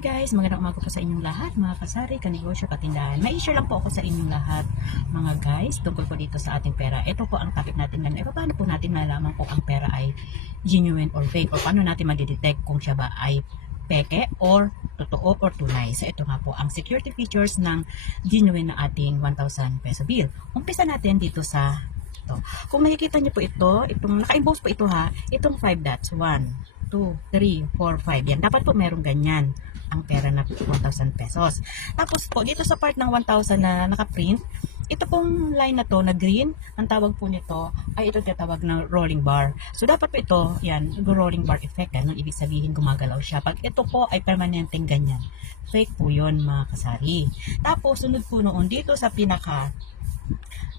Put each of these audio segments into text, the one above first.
Hi guys, magandang umaga po sa inyong lahat, mga kasari, kanegosyo, katindahan. May share lang po ako sa inyong lahat, mga guys, tungkol po dito sa ating pera. Ito po ang topic natin ngayon. Paano po natin malalaman kung ang pera ay genuine or fake? O paano natin madidetect kung siya ba ay peke or totoo or tunay? So ito nga po ang security features ng genuine na ating 1,000 peso bill. Umpisa natin dito sa ito. Kung nakikita niyo po ito, itong naka-emboss po ito ha, itong 5 dots, 1, 2, 3, 4, 5. Yan. Dapat po merong ganyan ang pera na 1,000 pesos. Tapos po, dito sa part ng 1,000 na nakaprint, ito pong line na to, na green, ang tawag po nito ay ito tinatawag na rolling bar. So, dapat po ito, yan, rolling bar effect. Ganun, ibig sabihin gumagalaw siya. Pag ito po ay permanenteng ganyan, fake po yun, mga kasari. Tapos, sunod po noon, dito sa pinaka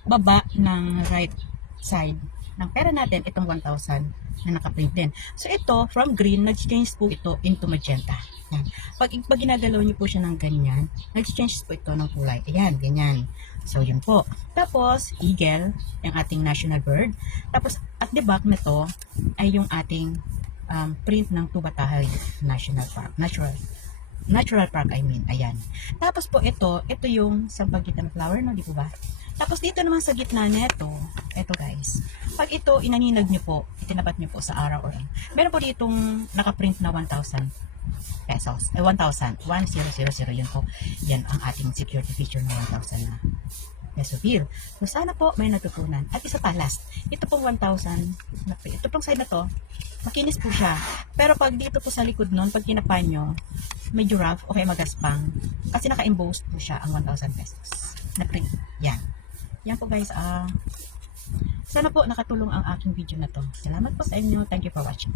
baba ng right side ng pera natin, itong 1,000 na nakaprint din. So ito, from green, nag-change po ito into magenta. Yan. Pag ginagalaw niyo po siya ng ganyan, nag-change po ito ng kulay. Ayan, ganyan. So yun po. Tapos, eagle, yung ating national bird. Tapos, at the back nito ay yung ating print ng Tubatahay National Park. Natural Park, I mean. Ayan. Tapos po ito yung sampagitan ng flower, no? Di po ba? Tapos dito naman sa gitna nito, ito guys, pag ito inaninag nyo po, itinapat nyo po sa araw or meron po ditong nakaprint na 1,000 pesos. 1,000. 1,000 yun po. Yan ang ating security feature ng 1,000 na peso bill. So sana po may natutunan. At isa pa last, ito pong 1,000, ito pong side na to, makinis po siya. Pero pag dito po sa likod nun, pag kinapan nyo, medyo rough o kaya magaspang. Kasi naka-embossed po siya ang 1,000 pesos na print. Yan. Yan po guys, sana po nakatulong ang aking video na to. Salamat po sa inyo. Thank you for watching.